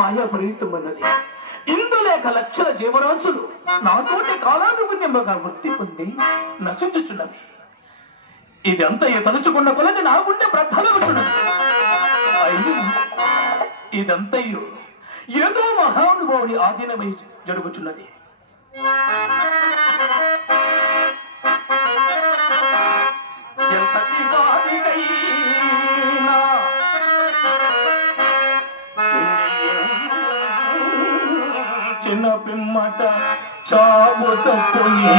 మాయా పరిమితమన్నది ఇందులేక లక్షల జీవరాశులు నాతోటి కాలానుగుణ్యముగా వృత్తి పొంది నశించుచున్నవి. ఇదంతా తలుచుకున్న కొలది నా గుండె ప్రధానవుతున్నది అయ్యో ఇదంతయు ఏదో మహానుభావుడి ఆధీనమై జరుగుచున్నది. ఎంతటి చిన్న పిమ్మట చావు తప్పుని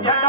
Yeah.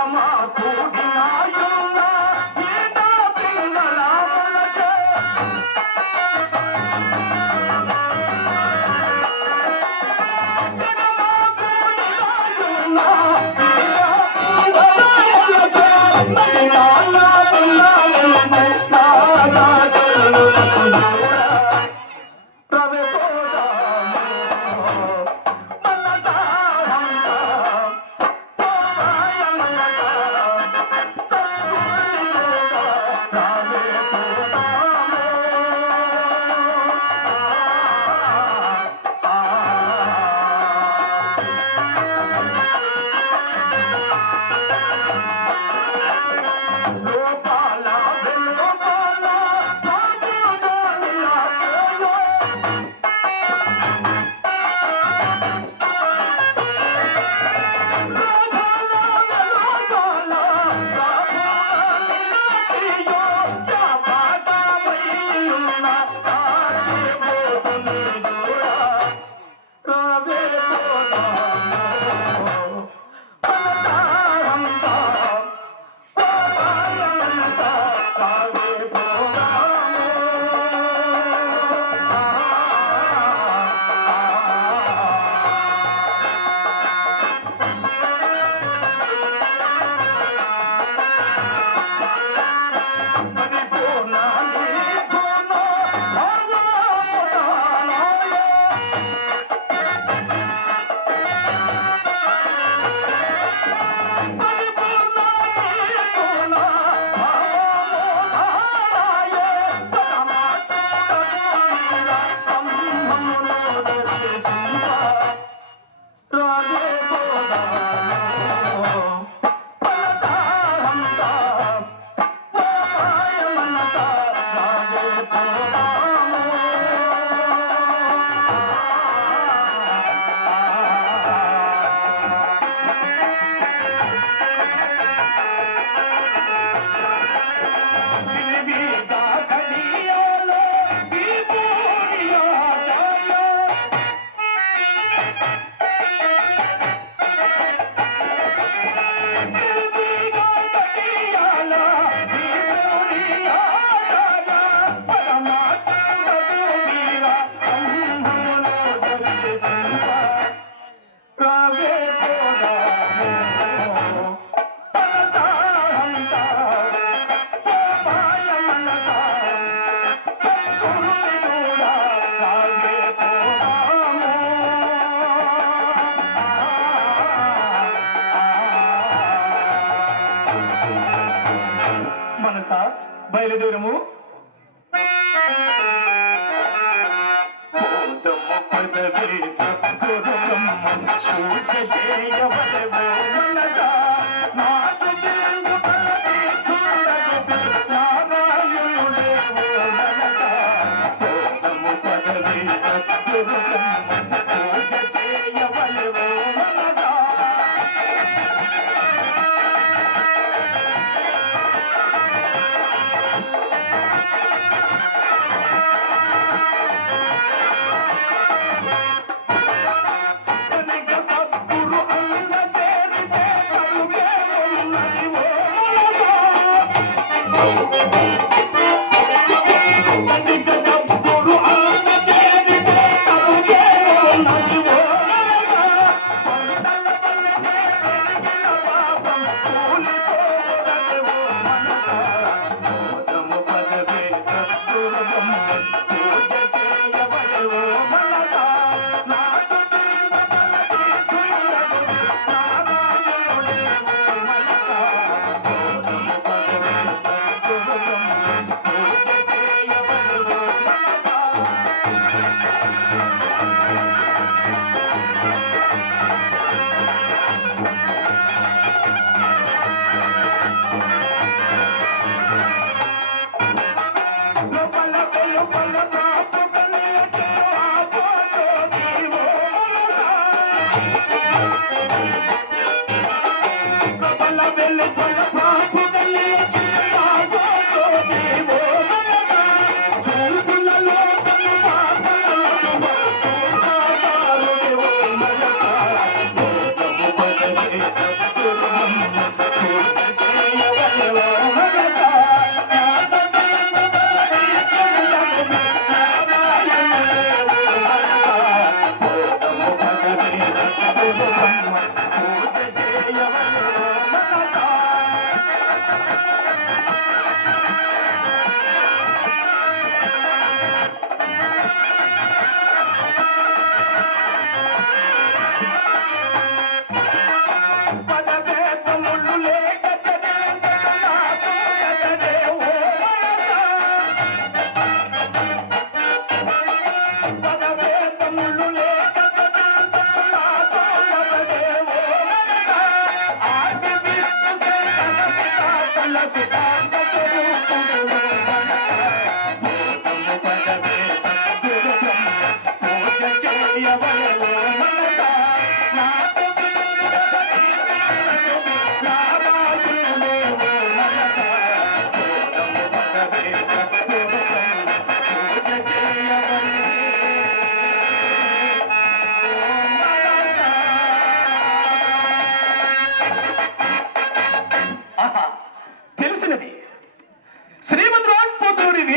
சொல்ல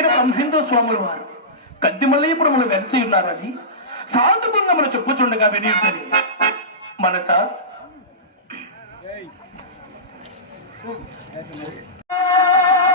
అయిన బ్రహ్మేంద్ర స్వాముల వారు. కద్దిమల్లయపురములు వెలసి ఉన్నారని సాధు బృందములు చెప్పుచుండగా వినియుంటది మనసా? Thank